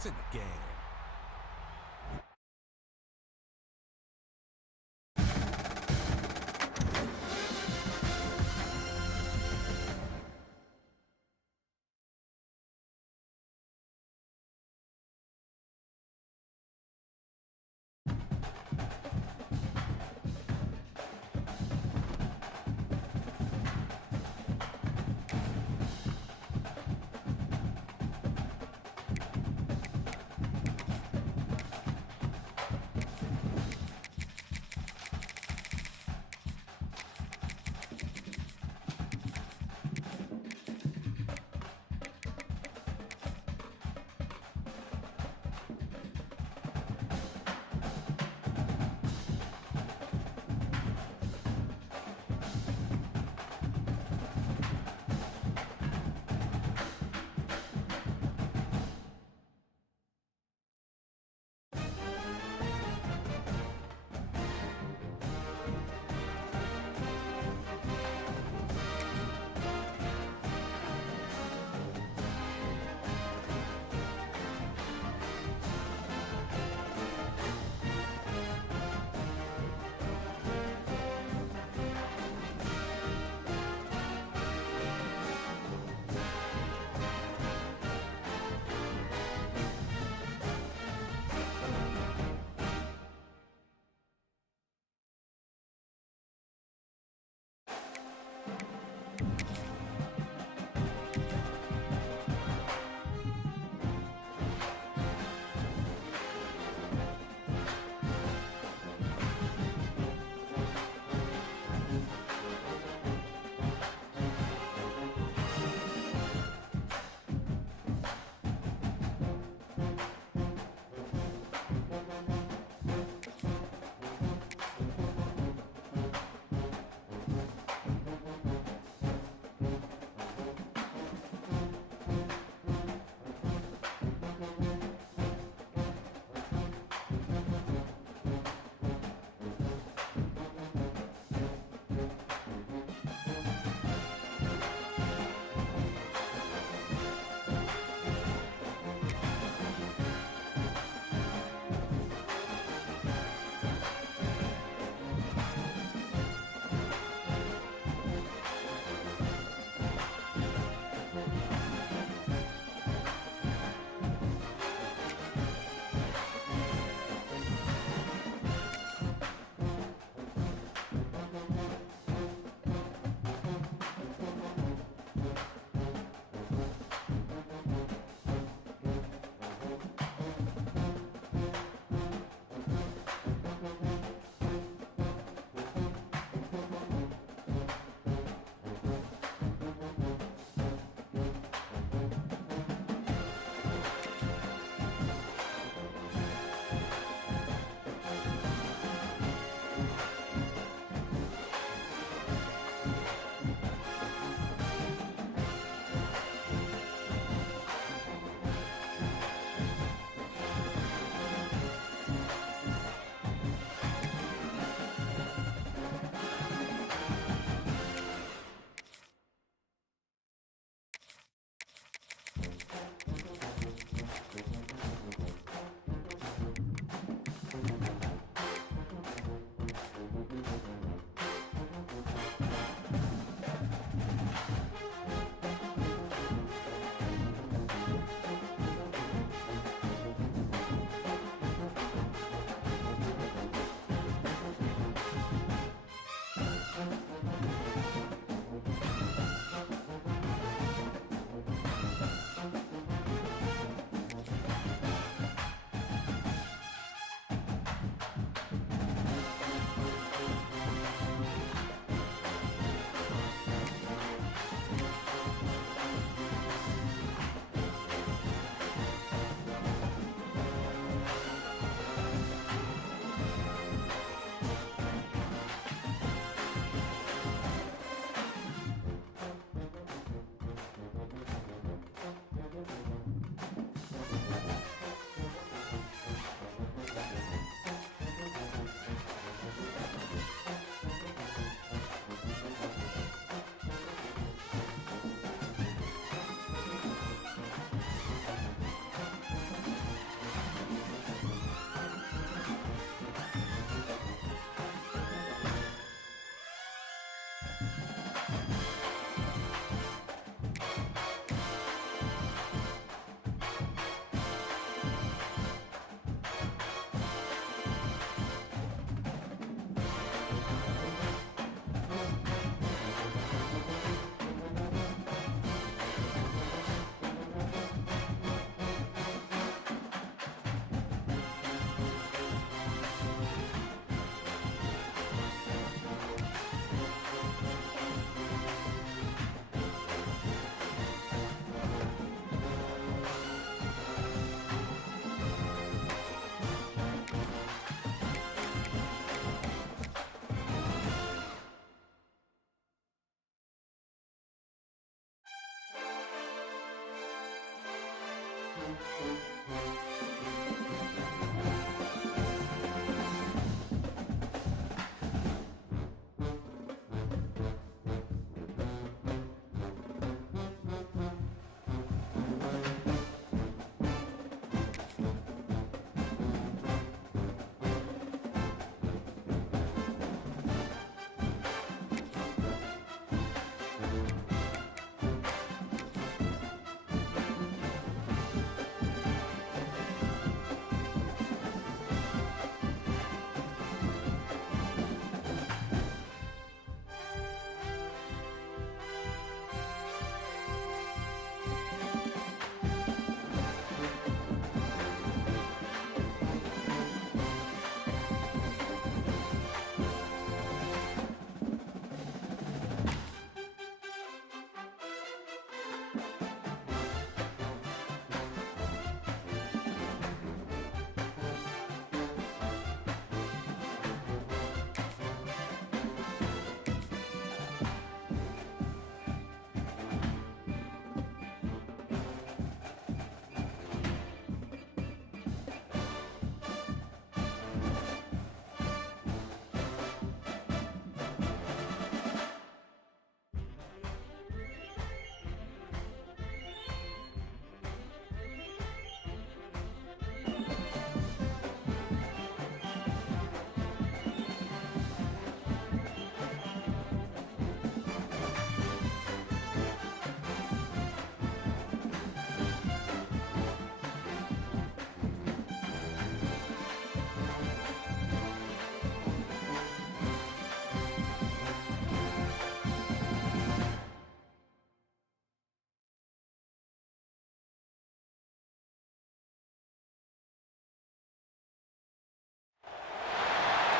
points in the game.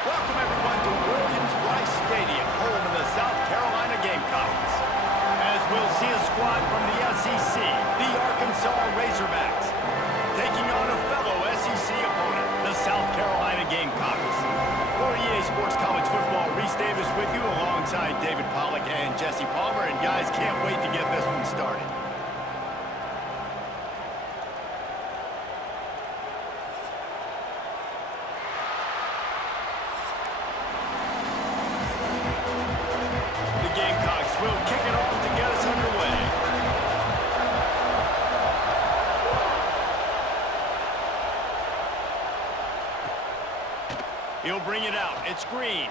Welcome everyone to Williams-Brice Stadium, home of the South Carolina Gamecocks. As we'll see a squad from the SEC, the Arkansas Razorbacks, taking on a fellow SEC opponent, the South Carolina Gamecocks. For EA Sports College Football, Reese Davis with you alongside David Pollack and Jesse Palmer. And guys, can't wait to get this one started. We'll kick it off to get us underway. He'll bring it out. It's Green.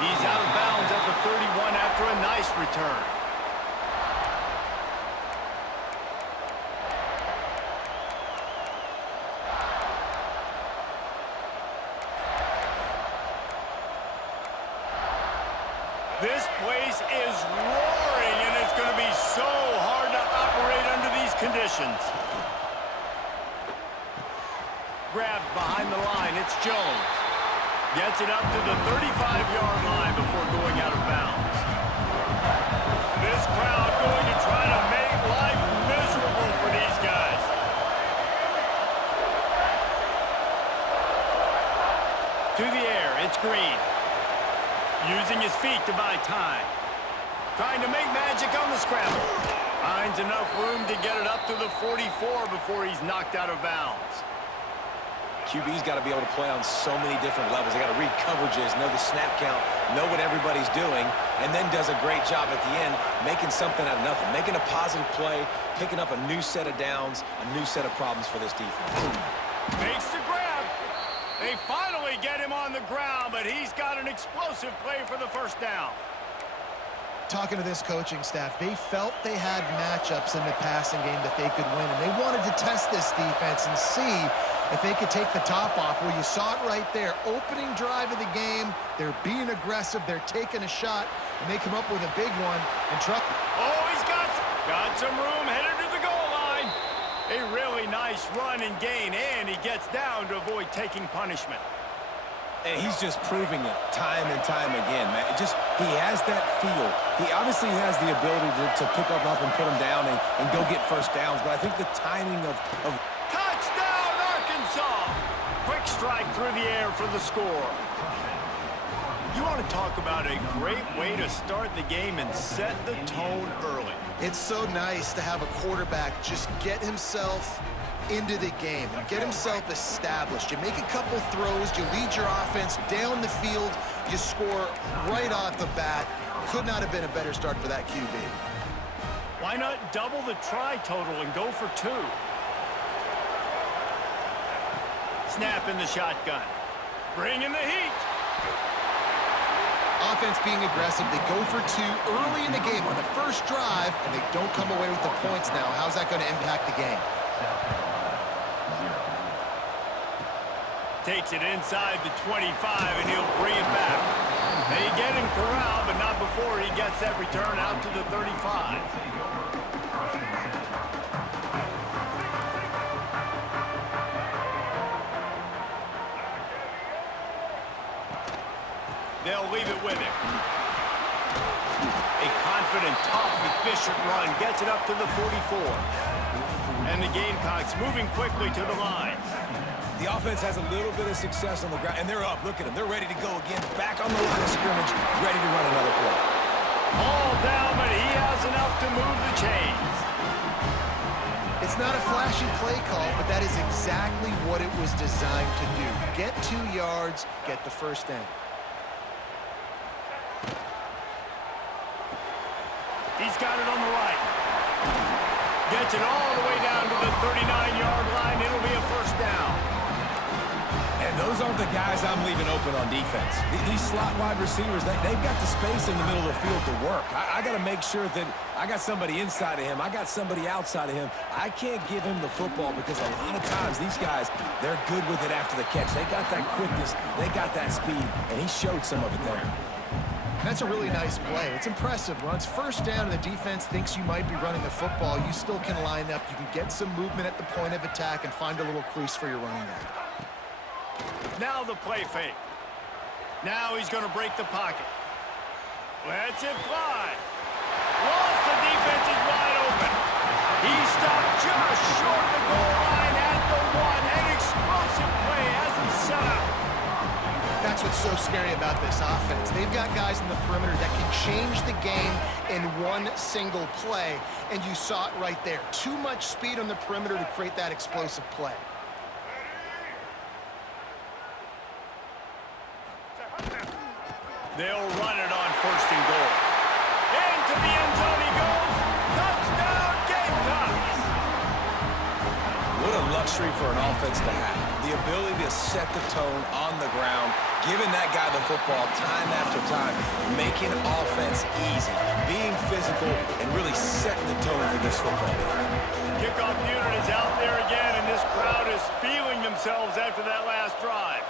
He's out of bounds at the 31 after a nice return. This place is roaring, and it's going to be so hard to operate under these conditions. Grabbed behind the line, it's Jones. Gets it up to the 35-yard line before going out of bounds. This crowd going to try to make life miserable for these guys. To the air, it's Green. Using his feet to buy time. Trying to make magic on the scramble. Finds enough room to get it up to the 44 before he's knocked out of bounds. QB's got to be able to play on so many different levels. They got to read coverages, know the snap count, know what everybody's doing, and then does a great job at the end making something out of nothing, making a positive play, picking up a new set of downs, a new set of problems for this defense. Makes the grab. They finally get him on the ground, but he's got an explosive play for the first down. Talking to this coaching staff, they felt they had matchups in the passing game that they could win, and they wanted to test this defense and see if they could take the top off. Well, you saw it right there. Opening drive of the game, they're being aggressive, they're taking a shot, and they come up with a big one. And oh, he's got some room, headed to the goal line. A really nice run and gain, and he gets down to avoid taking punishment. And he's just proving it time and time again, man. He has that feel. He obviously has the ability to pick up and put him down and go get first downs, but I think the timing of... Touchdown, Arkansas! Quick strike through the air for the score. You want to talk about a great way to start the game and set the tone early. It's so nice to have a quarterback just get himself into the game and get himself established. You make a couple throws, you lead your offense down the field, you score right off the bat. Could not have been a better start for that QB. Why not double the try total and go for 2? Snap in the shotgun. Bring in the heat. Offense being aggressive, they go for 2 early in the game on the first drive, and they don't come away with the points now. How's that going to impact the game? Takes it inside the 25, and he'll bring it back. They get him corralled, but not before he gets that return out to the 35. They'll leave it with him. A confident, tough, efficient run gets it up to the 44. And the Gamecocks moving quickly to the line. The offense has a little bit of success on the ground, and they're up. Look at them. They're ready to go again. Back on the line of scrimmage, ready to run another play. All down, but he has enough to move the chains. It's not a flashy play call, but that is exactly what it was designed to do. Get 2 yards, get the first down. He's got it on the right. Gets it all the way down to the 39-yard line. It'll be a first down. And those aren't the guys I'm leaving open on defense. These slot wide receivers, they've got the space in the middle of the field to work. I got to make sure that I got somebody inside of him. I got somebody outside of him. I can't give him the football because a lot of times these guys, they're good with it after the catch. They got that quickness. They got that speed, and he showed some of it there. That's a really nice play. It's impressive. When it's first down and the defense thinks you might be running the football, you still can line up. You can get some movement at the point of attack and find a little crease for your running back. Now the play fake. Now he's going to break the pocket. Lets it fly. Once the defense is wide open. He stopped just short of the goal line at the 1. An explosive play has him set up. That's what's so scary about this offense. They've got guys in the perimeter that can change the game in one single play, and you saw it right there. Too much speed on the perimeter to create that explosive play. They'll run it on first and goal. Into the end zone he goes. Touchdown, Gamecocks! What a luxury for an offense to have. The ability to set the tone on the ground, giving that guy the football time after time, making offense easy, being physical, and really setting the tone for this football game. Kickoff unit is out there again, and this crowd is feeling themselves after that last drive.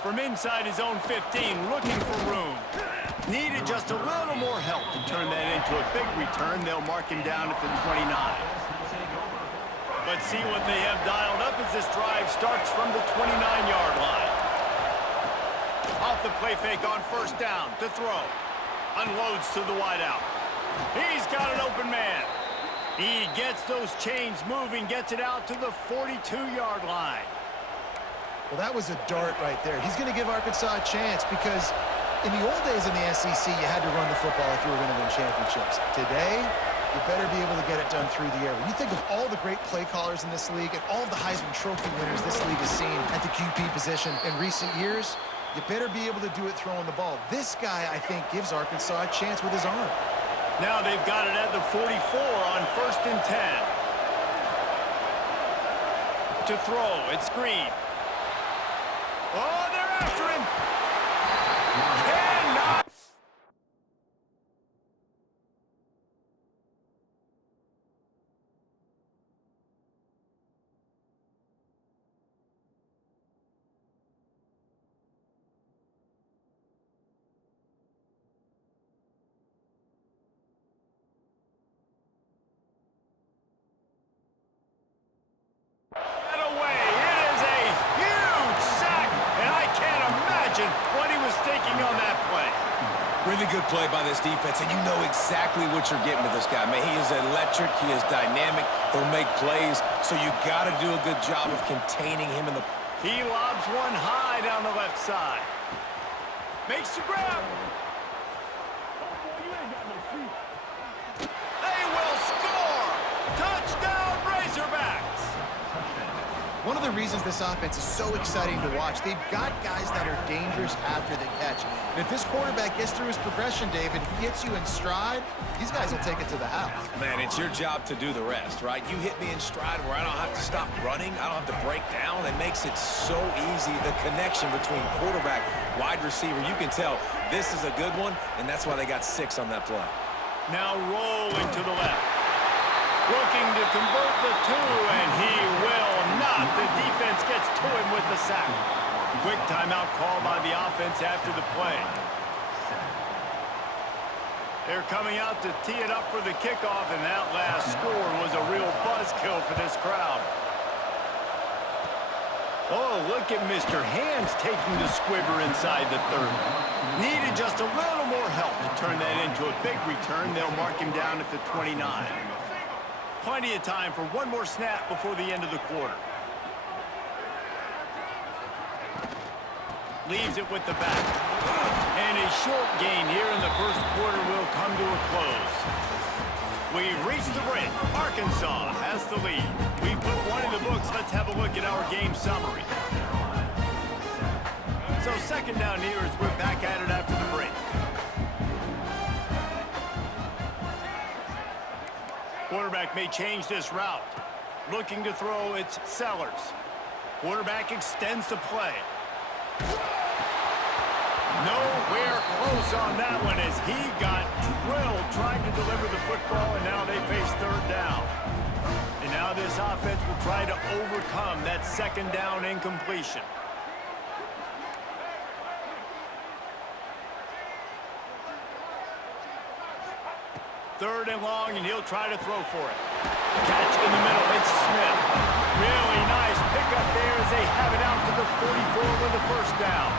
From inside his own 15, looking for room. Needed just a little more help to turn that into a big return. They'll mark him down at the 29. But see what they have dialed up as this drive starts from the 29-yard line. Off the play fake on first down to throw. Unloads to the wideout. He's got an open man. He gets those chains moving, gets it out to the 42-yard line. Well, that was a dart right there. He's going to give Arkansas a chance because in the old days in the SEC, you had to run the football if you were going to win championships. Today, you better be able to get it done through the air. When you think of all the great play callers in this league and all of the Heisman Trophy winners this league has seen at the QB position in recent years, you better be able to do it throwing the ball. This guy, I think, gives Arkansas a chance with his arm. Now they've got it at the 44 on first and 10. To throw, it's Green. Oh, they're after him. Cannot. What he was thinking on that play. Really good play by this defense, and you know exactly what you're getting with this guy. Man, he is electric. He is dynamic. He'll make plays, so you got to do a good job of containing him in the... He lobs one high down the left side. Makes the grab. They will score. Touchdown, Razorbacks. One of the reasons this offense is so exciting to watch, they've got guys that are dangerous after the catch. And if this quarterback gets through his progression, David, he hits you in stride, these guys will take it to the house. Man, it's your job to do the rest, right? You hit me in stride where I don't have to stop running. I don't have to break down. It makes it so easy. The connection between quarterback, wide receiver, you can tell this is a good one, and that's why they got 6 on that play. Now rolling to the left. Looking to convert the 2, and he will not. The defense gets to him with the sack. Quick timeout call by the offense after the play. They're coming out to tee it up for the kickoff, and that last score was a real buzzkill for this crowd. Oh, look at Mr. Hands taking the squibber inside the 30. Needed just a little more help to turn that into a big return. They'll mark him down at the 29. Plenty of time for one more snap before the end of the quarter. Leaves it with the back. And a short gain here in the first quarter will come to a close. We've reached the break. Arkansas has the lead. We've put one in the books. Let's have a look at our game summary. So second down here as we're back at it after the break. Quarterback may change this route. Looking to throw, it's Sellers. Quarterback extends the play. Nowhere close on that one as he got drilled trying to deliver the football, and now they face third down. And now this offense will try to overcome that second down incompletion. Third and long, and he'll try to throw for it. Catch in the middle, it's Smith. Really nice pickup there as they have it out to the 44 with the first down.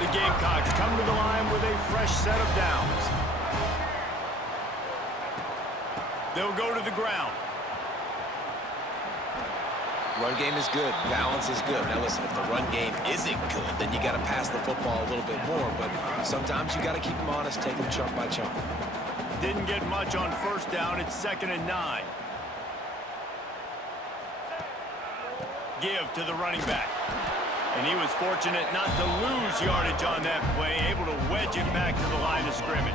The Gamecocks come to the line with a fresh set of downs. They'll go to the ground. Run game is good. Balance is good. Now listen, if the run game isn't good, then you got to pass the football a little bit more. But sometimes you got to keep them honest, take them chunk by chunk. Didn't get much on first down. It's 2nd and 9. Give to the running back. And he was fortunate not to lose yardage on that play, able to wedge it back to the line of scrimmage.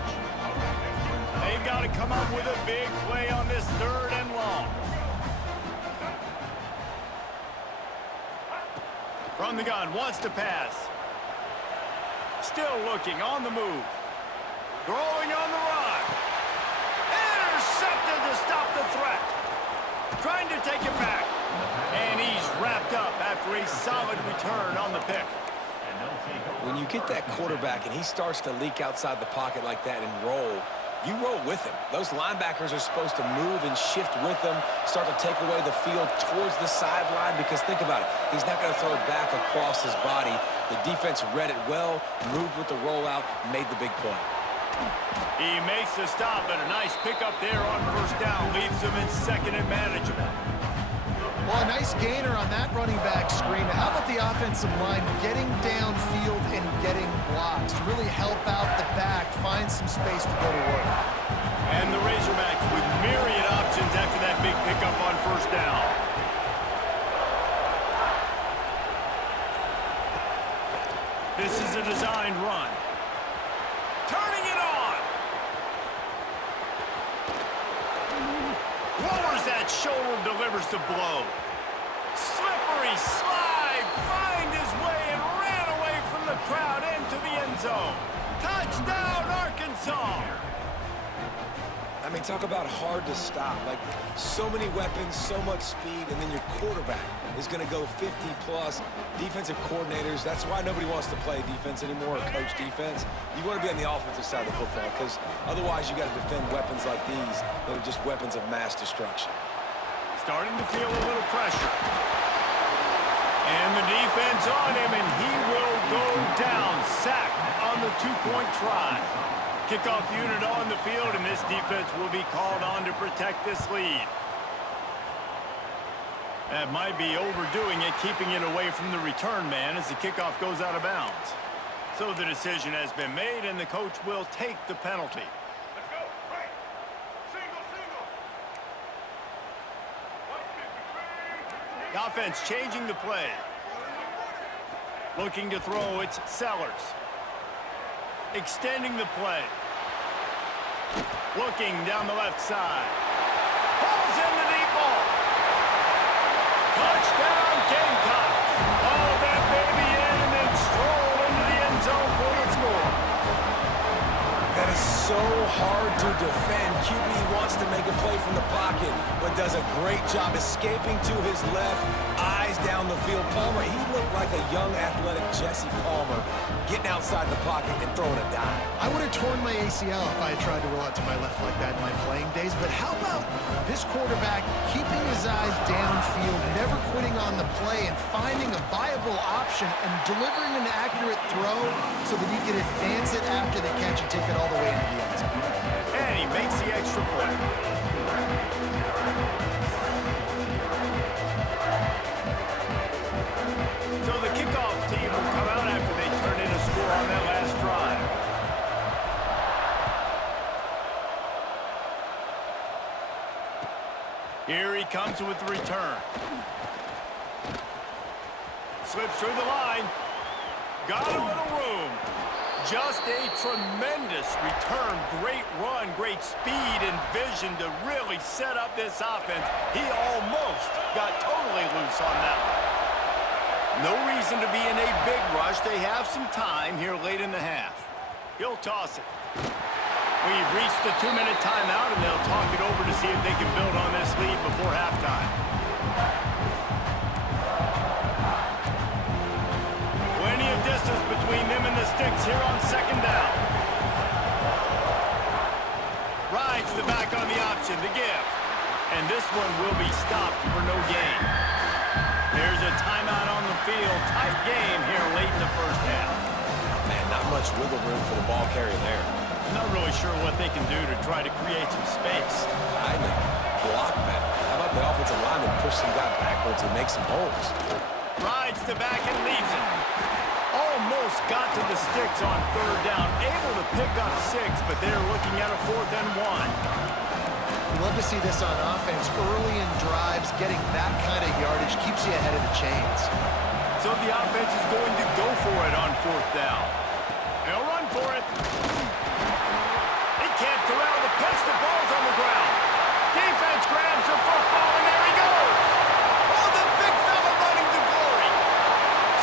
They've got to come up with a big play on this 3rd and long. From the gun, wants to pass. Still looking, on the move. Throwing on the run. Intercepted to stop the threat. Trying to take it back. And he's wrapped up after a solid return on the pick. When you get that quarterback and he starts to leak outside the pocket like that and roll, you roll with him. Those linebackers are supposed to move and shift with him, start to take away the field towards the sideline, because think about it, he's not going to throw it back across his body. The defense read it well, moved with the rollout, made the big play. He makes the stop, and a nice pickup there on first down. Leaves him in 2nd and manageable. Well, a nice gainer on that running back screen. How about the offensive line getting downfield and getting blocks to really help out the back, find some space to go to work? And the Razorbacks with myriad options after that big pickup on first down. This is a designed run. Turning it on. Lowers that shoulder, delivers the blow. Slippery slide, find his way and ran away from the crowd into the end zone. Touchdown, Arkansas. I mean, talk about hard to stop. Like, so many weapons, so much speed, and then your quarterback is going to go 50-plus. Defensive coordinators, that's why nobody wants to play defense anymore or coach defense. You want to be on the offensive side of the football, because otherwise you got to defend weapons like these that are just weapons of mass destruction. Starting to feel a little pressure. And the defense on him, and he will go down, sacked on the two-point try. Kickoff unit on the field, and this defense will be called on to protect this lead. That might be overdoing it, keeping it away from the return man as the kickoff goes out of bounds. So the decision has been made, and the coach will take the penalty. Let's go. Right. Single, single. The offense changing the play. Looking to throw, it's Sellers. Extending the play. Looking down the left side. Pulls in the deep ball. Touchdown, Gamecocks. All that baby in and then stroll into the end zone for the score. That is so hard to defend. QB wants to make a play from the pocket, but does a great job escaping to his left, eyes down the field. Palmer, he looked like a young, athletic Jesse Palmer, getting outside the pocket and throwing a dime. I would have torn my ACL if I had tried to roll out to my left like that in my playing days, but how about this quarterback keeping his eyes downfield, never quitting on the play, and finding a viable option and delivering an accurate throw so that he can advance it after the catch and take it all the way into the end zone. And he makes the extra point. So the kickoff team will come out after they turn in a score on that last drive. Here he comes with the return. Slips through the line. Got a little room. Just a tremendous return. Great run, great speed and vision to really set up this offense. He almost got totally loose on that one. No reason to be in a big rush. They have some time here late in the half. He'll toss it. We've reached the 2-minute timeout, and they'll talk it over to see if they can build on this lead before halftime. Plenty of distance between them and the sticks here on second down. Rides the back on the option, the give. And this one will be stopped for no gain. There's a timeout on the field. Tight game here late in the first half. Man, not much wiggle room for the ball carrier there. Not really sure what they can do to try to create some space. I know. Block better. How about the offensive lineman push some guy backwards and make some holes? Rides the back and leaves it. Almost got to the sticks on third down. Able to pick up 6, but they're looking at a 4th and 1. Love to see this on offense. Early in drives, getting that kind of yardage keeps you ahead of the chains. So the offense is going to go for it on 4th down. They'll run for it. He can't corral the pitch. The ball's on the ground. Defense grabs the football, and there he goes. Oh, the big fella running to glory.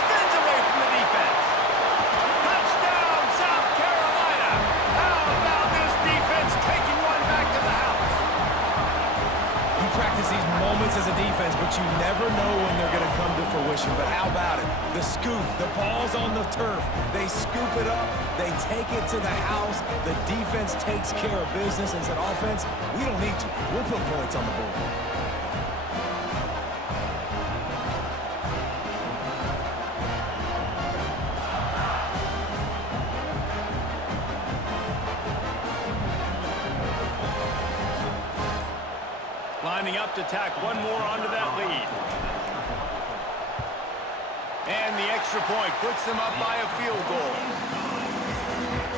Spins away from the defense. Touchdown, South Carolina. How about this defense taking one back to the house? You practice these moments as a defense, but you never know when they're going to come to fruition. But how about it? The scoop, the ball's on the turf. They scoop it up. They take it to the house. The defense takes care of business and said, offense, we don't need you. We'll put points on the board. Lining up to tack one more onto that lead. And the extra point puts them up by a field goal.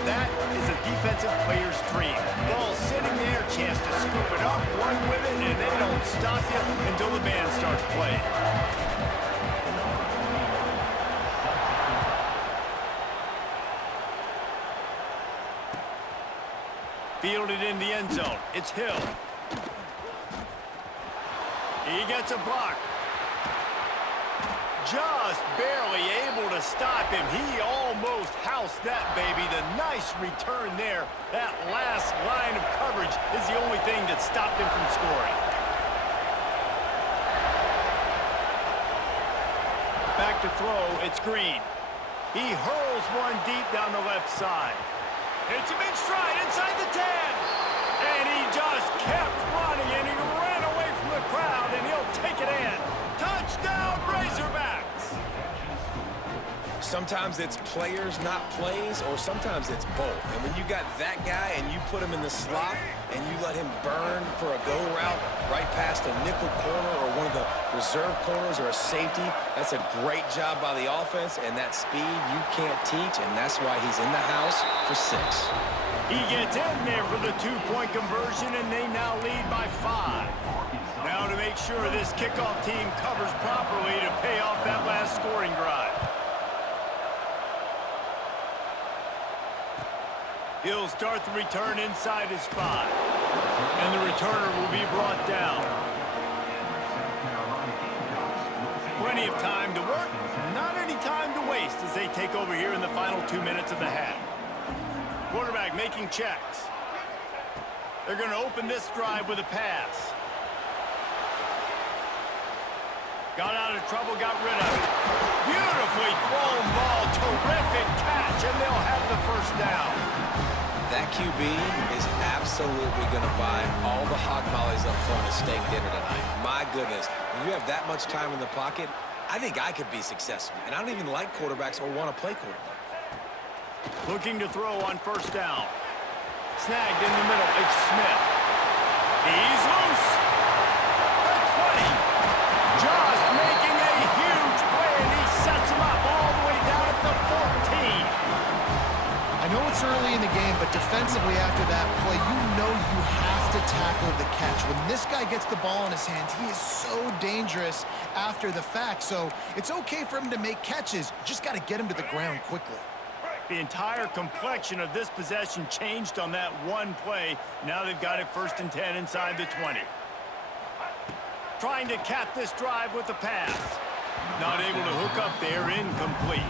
That is a defensive player's dream. Ball sitting there, chance to scoop it up, run with it, and they don't stop you until the band starts playing. Fielded in the end zone. It's Hill. He gets a block. Just barely able to stop him. He almost housed that baby. The nice return there. That last line of coverage is the only thing that stopped him from scoring. Back to throw, it's Green. He hurls one deep down the left side. Hits him in stride inside the 10. And he just kept running, and he ran away from the crowd, and he'll take it in. Touchdown, Razorbacks! Sometimes it's players, not plays, or sometimes it's both. And when you got that guy and you put him in the slot and you let him burn for a go route right past a nickel corner or one of the reserve corners or a safety, that's a great job by the offense, and that speed you can't teach, and that's why he's in the house for 6. He gets in there for the two-point conversion, and they now lead by 5. Now to make sure this kickoff team covers properly to pay off that last scoring drive. He'll start the return inside his 5. And the returner will be brought down. Plenty of time to work, not any time to waste as they take over here in the final 2 minutes of the half. Quarterback making checks. They're going to open this drive with a pass. Got out of trouble, got rid of it. Beautifully thrown ball, terrific catch, and they'll have the first down. That QB is absolutely going to buy all the hog mollies up front at steak dinner tonight. My goodness, when you have that much time in the pocket, I think I could be successful. And I don't even like quarterbacks or want to play quarterback. Looking to throw on first down. Snagged in the middle, it's Smith. He's loose. At 20. Just making a huge play, and he sets him up all the way down at the 14. I know it's early in the game, but defensively after that play, you know you have to tackle the catch. When this guy gets the ball in his hands, he is so dangerous after the fact. So it's okay for him to make catches. You just got to get him to the ground quickly. The entire complexion of this possession changed on that one play. Now they've got it 1st and 10 inside the 20. Trying to cap this drive with the pass. Not able to hook up there, incomplete.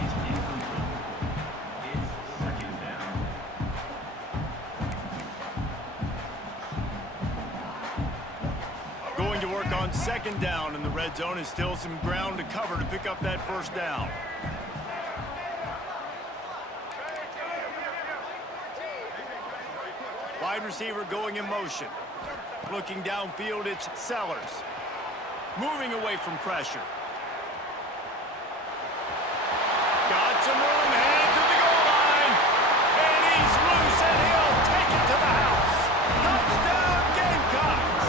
Going to work on 2nd down in the red zone, and still some ground to cover to pick up that first down. Wide receiver going in motion. Looking downfield, it's Sellers. Moving away from pressure. Got some room, headed to the goal line. And he's loose, and he'll take it to the house. Touchdown, Gamecocks!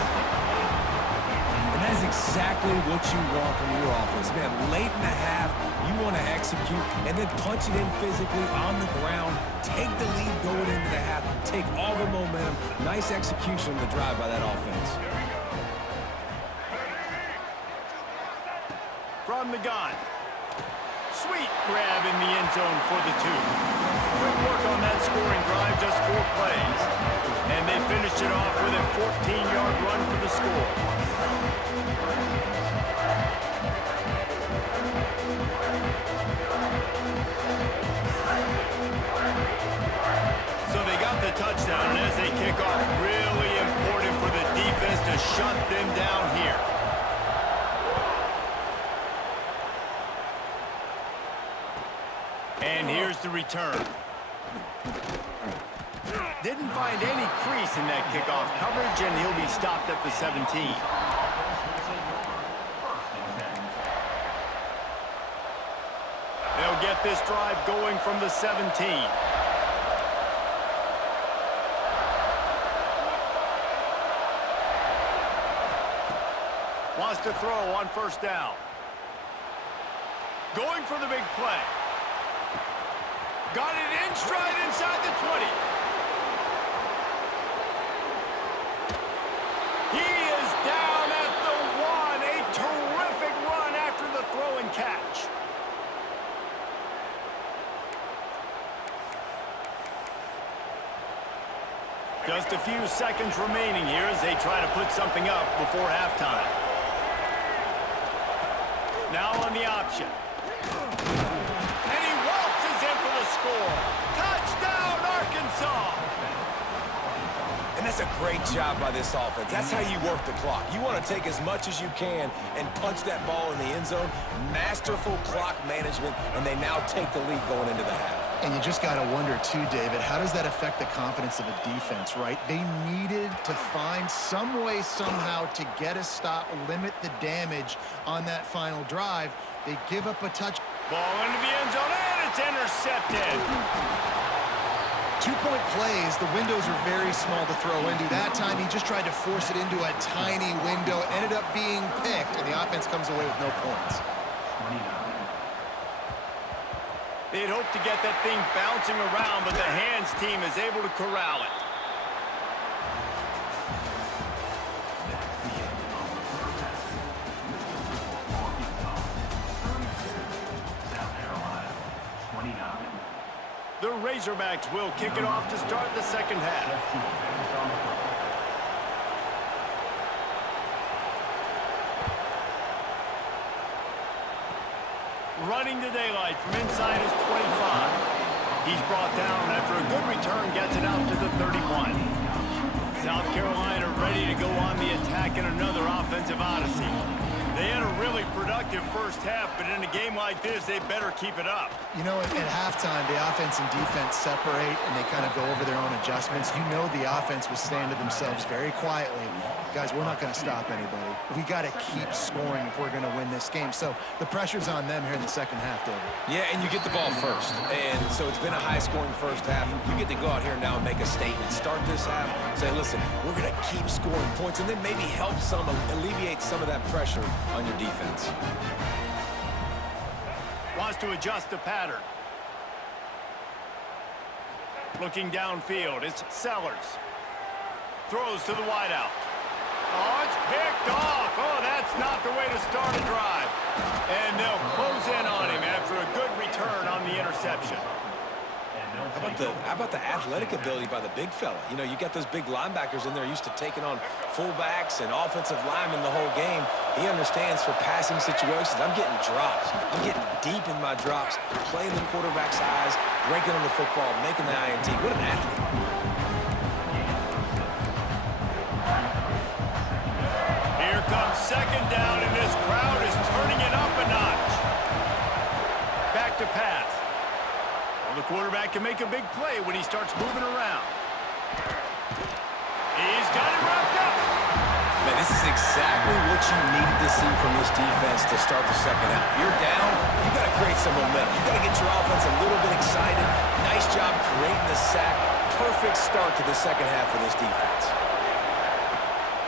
And that's exactly what you want from your offense, man. Late in the half, you want to execute and then punch it in physically on the ground. Take the lead going into the half. Take all the momentum. Nice execution on the drive by that offense. From the gun. Sweet grab in the end zone for the 2. Quick work on that scoring drive, just 4 plays. And they finished it off with a 14-yard run for the score. So they got the touchdown, and as they kick off, really important for the defense to shut them down here. And here's the return. Didn't find any crease in that kickoff coverage, and he'll be stopped at the 17. They'll get this drive going from the 17. Wants to throw on first down. Going for the big play. Got it in stride inside the 20. He is down at the 1. A terrific run after the throw and catch. Just a few seconds remaining here as they try to put something up before halftime. Now on the option. And he waltzes in for the score. Touchdown, Arkansas! And that's a great job by this offense. That's how you work the clock. You want to take as much as you can and punch that ball in the end zone. Masterful clock management, and they now take the lead going into the half. And you just got to wonder, too, David, how does that affect the confidence of a defense, right? They needed to find some way, somehow, to get a stop, limit the damage on that final drive. They give up a touch. Ball into the end zone, and it's intercepted. 2-point plays, the windows are very small to throw into. That time, he just tried to force it into a tiny window, ended up being picked, and the offense comes away with no points. They'd hoped to get that thing bouncing around, but the hands team is able to corral it. The Razorbacks will kick it off to start the second half. Running to daylight from inside his 25. He's brought down after a good return gets it out to the 31. South Carolina ready to go on the attack in another offensive odyssey. They had a really productive first half, but in a game like this, they better keep it up. You know, at halftime, the offense and defense separate, and they kind of go over their own adjustments. You know the offense was saying to themselves very quietly, guys, we're not going to stop anybody. We got to keep scoring if we're going to win this game. So the pressure's on them here in the second half, David. Yeah, and you get the ball first. And so it's been a high-scoring first half. You get to go out here now and make a statement. Start this half, say, listen, we're going to keep scoring points, and then maybe help alleviate some of that pressure on your defense. Wants to adjust the pattern. Looking downfield, it's Sellers. Throws to the wideout. Oh, it's picked off. Oh, that's not the way to start a drive. And they'll close in on him after a good return on the interception. How about the athletic ability by the big fella? You know, you got those big linebackers in there used to taking on fullbacks and offensive linemen the whole game. He understands for passing situations. I'm getting drops. I'm getting deep in my drops, playing the quarterback's eyes, breaking on the football, making the INT. What an athlete. Here comes second down, and this crowd is turning it up a notch. Back to pass. Well, the quarterback can make a big play when he starts moving around. He's got it wrapped up. Man, this is exactly what you needed to see from this defense to start the second half. If you're down, you got to create some momentum. You got to get your offense a little bit excited. Nice job creating the sack. Perfect start to the second half for this defense.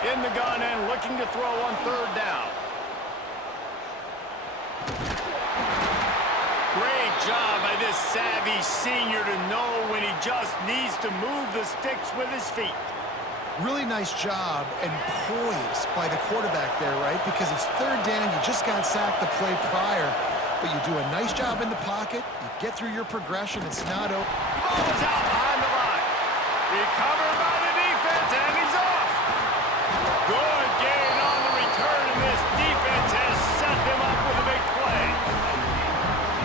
In the gun and looking to throw on third down. Great job by this savvy senior to know when he just needs to move the sticks with his feet. Really nice job and poise by the quarterback there, right? Because it's third down, you just got sacked the play prior, but you do a nice job in the pocket, you get through your progression, it's not over. Ball's out behind the line. Recovered by the defense, and he's off. Good gain on the return, and this defense has set them up with a big play.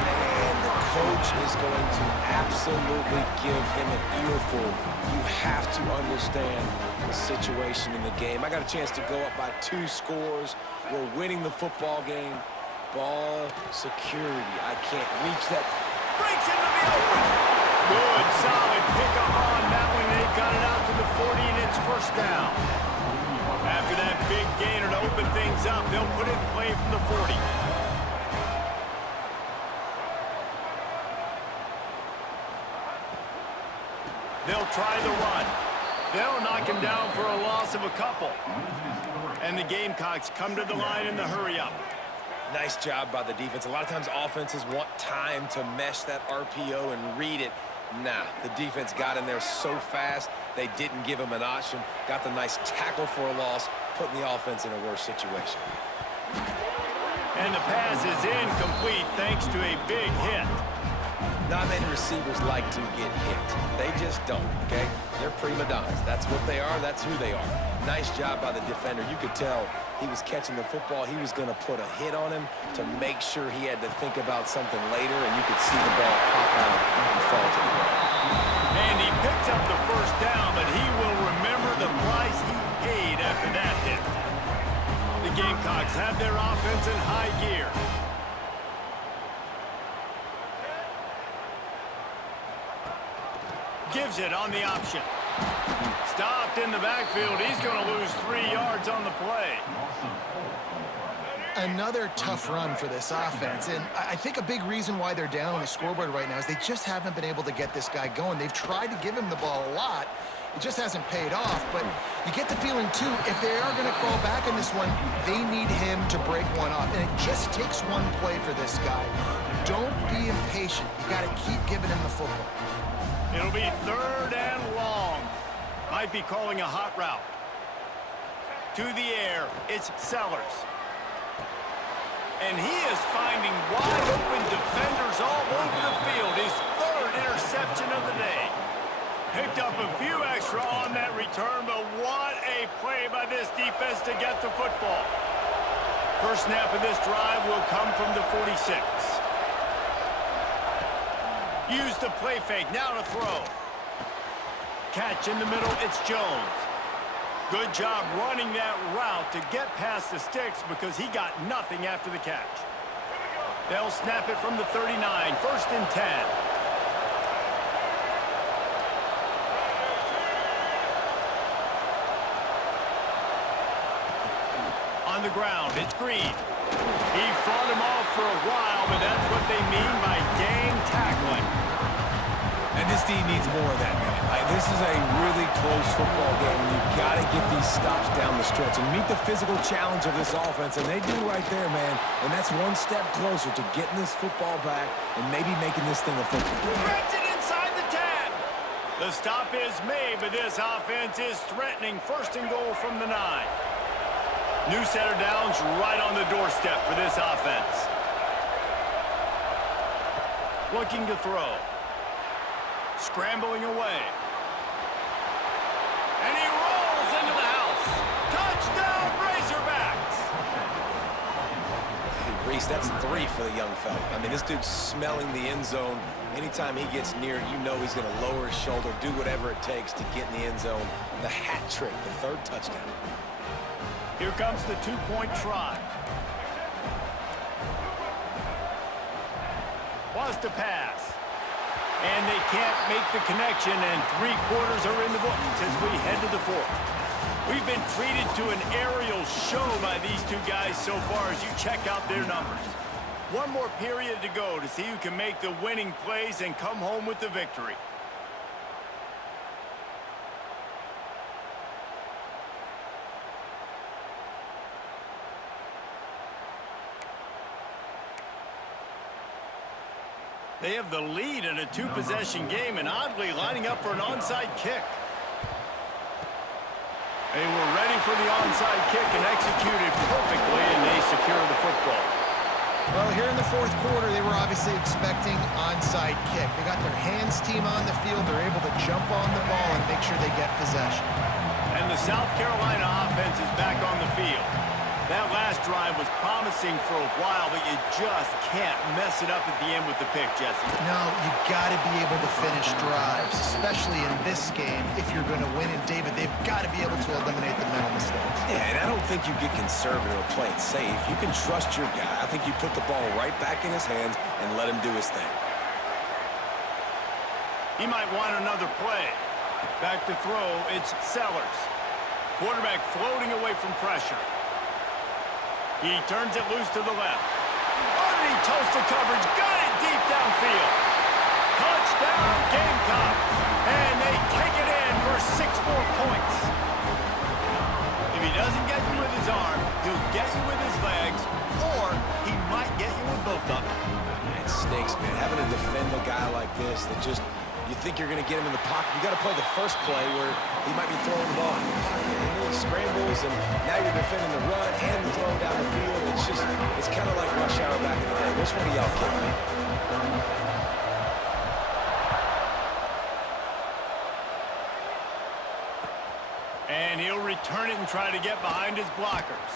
And the coach is going to absolutely give him an earful. You have to understand the situation in the game. I got a chance to go up by 2 scores. We're winning the football game. Ball security. I can't reach that. Breaks into the open. Good, solid pickup on that one. They've got it out to the 40, and it's first down. After that big gainer to open things up, they'll put it in play from the 40. They'll try the run. They'll knock him down for a loss of a couple. And the Gamecocks come to the line in the hurry-up. Nice job by the defense. A lot of times offenses want time to mesh that RPO and read it. Nah, the defense got in there so fast, they didn't give him an option. Got the nice tackle for a loss, putting the offense in a worse situation. And the pass is incomplete thanks to a big hit. Not many receivers like to get hit. They just don't, okay? They're prima donnas. That's what they are. That's who they are. Nice job by the defender. You could tell he was catching the football. He was going to put a hit on him to make sure he had to think about something later, and you could see the ball pop out and fall to the ground. And he picks up the first down, but he will remember the price he paid after that hit. The Gamecocks have their offense in high gear. Gives it on the option. Stopped in the backfield. He's going to lose 3 yards on the play. Another tough run for this offense, and I think a big reason why they're down on the scoreboard right now is they just haven't been able to get this guy going. They've tried to give him the ball a lot. It just hasn't paid off, but you get the feeling, too, if they are going to crawl back in this one, they need him to break one off, and it just takes one play for this guy. Don't be impatient. You got to keep giving him the football. It'll be 3rd and long. Might be calling a hot route. To the air, it's Sellers. And he is finding wide-open defenders all over the field. His 3rd interception of the day. Picked up a few extra on that return, but what a play by this defense to get the football. First snap of this drive will come from the 46. Use the play fake, now to throw. Catch in the middle, it's Jones. Good job running that route to get past the sticks because he got nothing after the catch. They'll snap it from the 39, 1st and 10. On the ground, it's Green. He fought him off for a while, but that's what they mean by game tackling. And this team needs more of that, man. This is a really close football game, and you've got to get these stops down the stretch and meet the physical challenge of this offense, and they do right there, man. And that's one step closer to getting this football back and maybe making this thing a football. Grabs it inside the 10. The stop is made, but this offense is threatening 1st and goal from the 9. New set of downs right on the doorstep for this offense. Looking to throw. Scrambling away. And he rolls into the house. Touchdown, Razorbacks! Hey, Reese, that's 3 for the young fella. I mean, this dude's smelling the end zone. Anytime he gets near, you know he's going to lower his shoulder, do whatever it takes to get in the end zone. The hat trick, the 3rd touchdown. Here comes the 2-point try. Was to pass. And they can't make the connection, and 3 quarters are in the books as we head to the 4th. We've been treated to an aerial show by these two guys so far as you check out their numbers. One more period to go to see who can make the winning plays and come home with the victory. They have the lead in a 2-possession game and oddly lining up for an onside kick. They were ready for the onside kick and executed perfectly, and they secure the football. Well, here in the 4th quarter, they were obviously expecting onside kick. They got their hands team on the field. They're able to jump on the ball and make sure they get possession. And the South Carolina offense is back on the field. That last drive was promising for a while, but you just can't mess it up at the end with the pick, Jesse. No, you got to be able to finish drives, especially in this game. If you're going to win, and David, they've got to be able to eliminate the mental mistakes. Yeah, and I don't think you get conservative or play it safe. You can trust your guy. I think you put the ball right back in his hands and let him do his thing. He might want another play. Back to throw, it's Sellers. Quarterback floating away from pressure. He turns it loose to the left. Underneath toasted coverage, got it deep downfield. Touchdown, Gamecocks. And they take it in for 6 more points. If he doesn't get you with his arm, he'll get you with his legs, or he might get you with both of them. It stinks, man. Having to defend a guy like this that just, you think you're going to get him in the pocket. You got to play the first play where he might be throwing the ball from the pocket and he scrambles, and now you're defending the run and the throw down the field. It's just, it's kind of like rush hour back in the day. Which one of y'all kidding me? And he'll return it and try to get behind his blockers.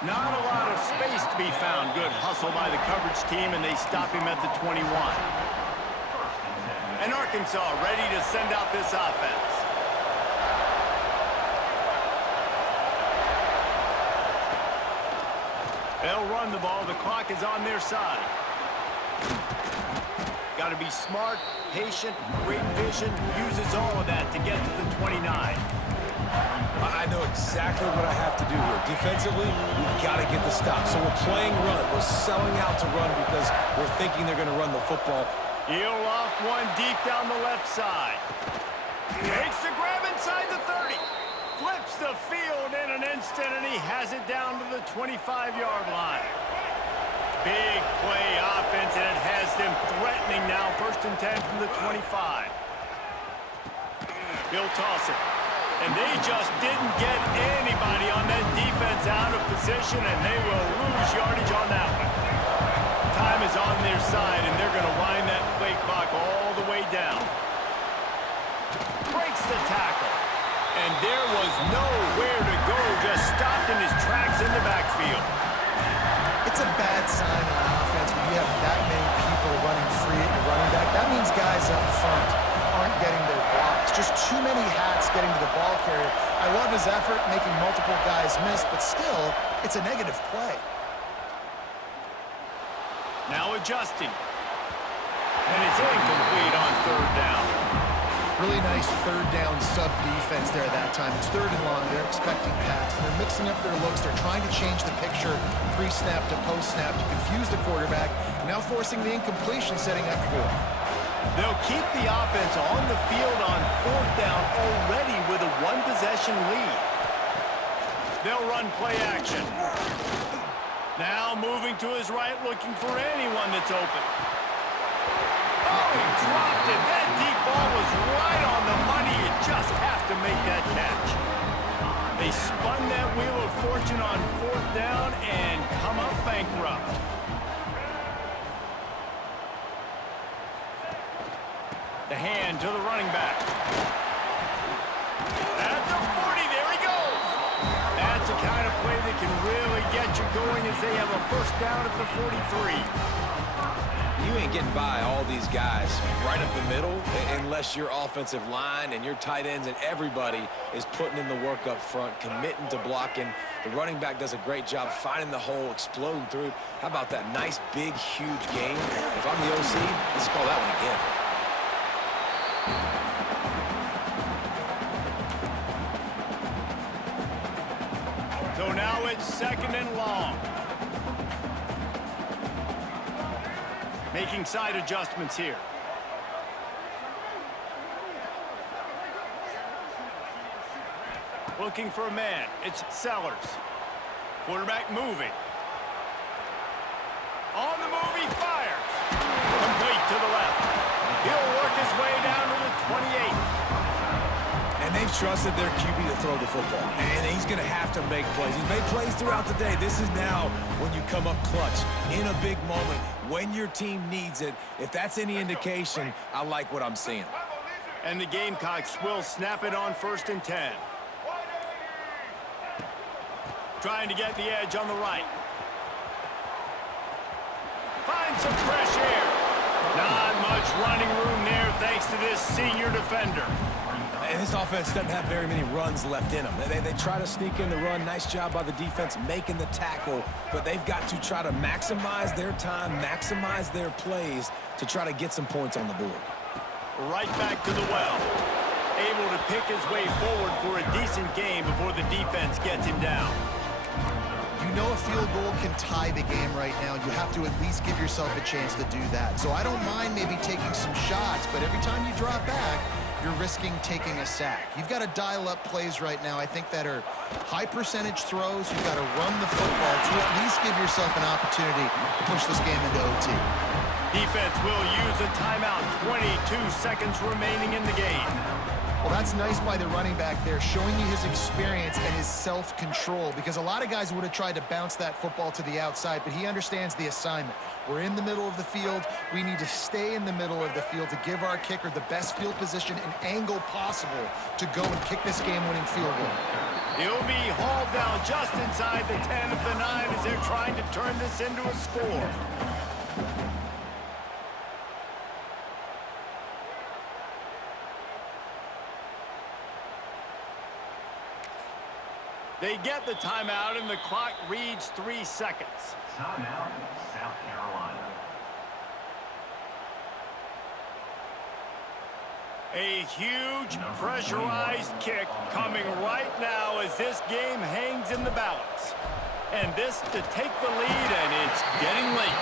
Not a lot of space to be found. Good hustle by the coverage team, and they stop him at the 21. And Arkansas ready to send out this offense. They'll run the ball. The clock is on their side. Got to be smart, patient, great vision. Uses all of that to get to the 29. I know exactly what I have to do here. Defensively, we've got to get the stop. So we're playing run. We're selling out to run because we're thinking they're going to run the football. He'll loft one deep down the left side. Makes the grab inside the 30. Flips the field in an instant, and he has it down to the 25-yard line. Big play offense, and it has them threatening now. 1st and 10 from the 25. He'll toss it. And they just didn't get anybody on that defense out of position, and they will lose yardage on that one. Time is on their side, and they're going to wind that play clock all the way down. Breaks the tackle. And there was nowhere to go, just stopped in his tracks in the backfield. It's a bad sign on offense when you have that many people running free at your running back. That means guys up front aren't getting their blocks. Just too many hats getting to the ball carrier. I love his effort, making multiple guys miss, but still, it's a negative play. Now adjusting. And it's incomplete on 3rd down. Really nice 3rd down sub defense there that time. It's 3rd and long. They're expecting pass. They're mixing up their looks. They're trying to change the picture pre-snap to post-snap to confuse the quarterback. Now forcing the incompletion, setting up 4th. They'll keep the offense on the field on 4th down already with a 1-possession lead. They'll run play action. Now moving to his right, looking for anyone that's open. Oh, he dropped it. That deep ball was right on the money. You just have to make that catch. They spun that wheel of fortune on 4th down and come up bankrupt. The hand to the running back. At the 40, there he goes. That's the kind of play that can really get you going as they have a 1st down at the 43. You ain't getting by all these guys right up the middle unless your offensive line and your tight ends and everybody is putting in the work up front, committing to blocking. The running back does a great job finding the hole, exploding through. How about that nice, big, huge game? If I'm the OC, let's call that one again. So now it's 2nd and long. Making side adjustments here. Looking for a man. It's Sellers. Quarterback moving. On the move, he fires. Complete to the left. He'll work his way down to the 28. And they've trusted their QB to throw the football. And he's going to have to make plays. He's made plays throughout the day. This is now when you come up clutch in a big moment when your team needs it. If that's any indication, I like what I'm seeing. And the Gamecocks will snap it on 1st and 10. Trying to get the edge on the right. Find some fresh air. Not much running room there thanks to this senior defender. And this offense doesn't have very many runs left in them. They try to sneak in the run. Nice job by the defense making the tackle. But they've got to try to maximize their time, maximize their plays to try to get some points on the board. Right back to the well. Able to pick his way forward for a decent game before the defense gets him down. You know a field goal can tie the game right now. You have to at least give yourself a chance to do that. So I don't mind maybe taking some shots, but every time you drop back, you're risking taking a sack. You've got to dial up plays right now, I think, that are high percentage throws. You've got to run the football to at least give yourself an opportunity to push this game into OT. Defense will use a timeout. 22 seconds remaining in the game. Well, that's nice by the running back there, showing you his experience and his self-control, because a lot of guys would have tried to bounce that football to the outside, but he understands the assignment. We're in the middle of the field. We need to stay in the middle of the field to give our kicker the best field position and angle possible to go and kick this game-winning field goal. He'll be hauled down just inside the 10 of the 9 as they're trying to turn this into a score. They get the timeout, and the clock reads 3 seconds. Timeout, South Carolina. A huge pressurized kick coming right now as this game hangs in the balance. And this to take the lead, and it's getting late.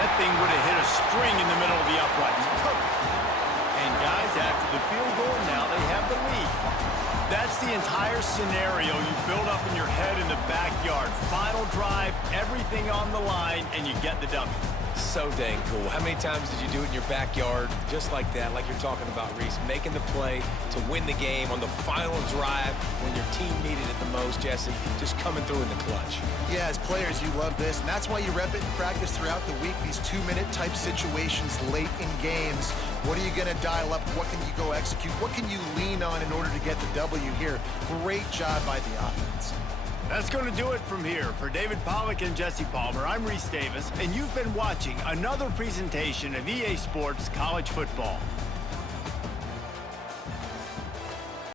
That thing would have hit a string in the middle of the uprights. Perfect. And guys, after the field goal, now they have the lead. That's the entire scenario you build up in your head in the backyard. Final drive, everything on the line, and you get the W. So dang cool. How many times did you do it in your backyard just like that, like you're talking about, Reese? Making the play to win the game on the final drive when your team needed it the most, Jesse. Just coming through in the clutch. Yeah, as players, you love this, and that's why you rep it in practice throughout the week, these 2-minute type situations late in games. What are you going to dial up? What can you go execute? What can you lean on in order to get the W here? Great job by the offense. That's going to do it from here. For David Pollack and Jesse Palmer, I'm Reese Davis, and you've been watching another presentation of EA Sports College Football.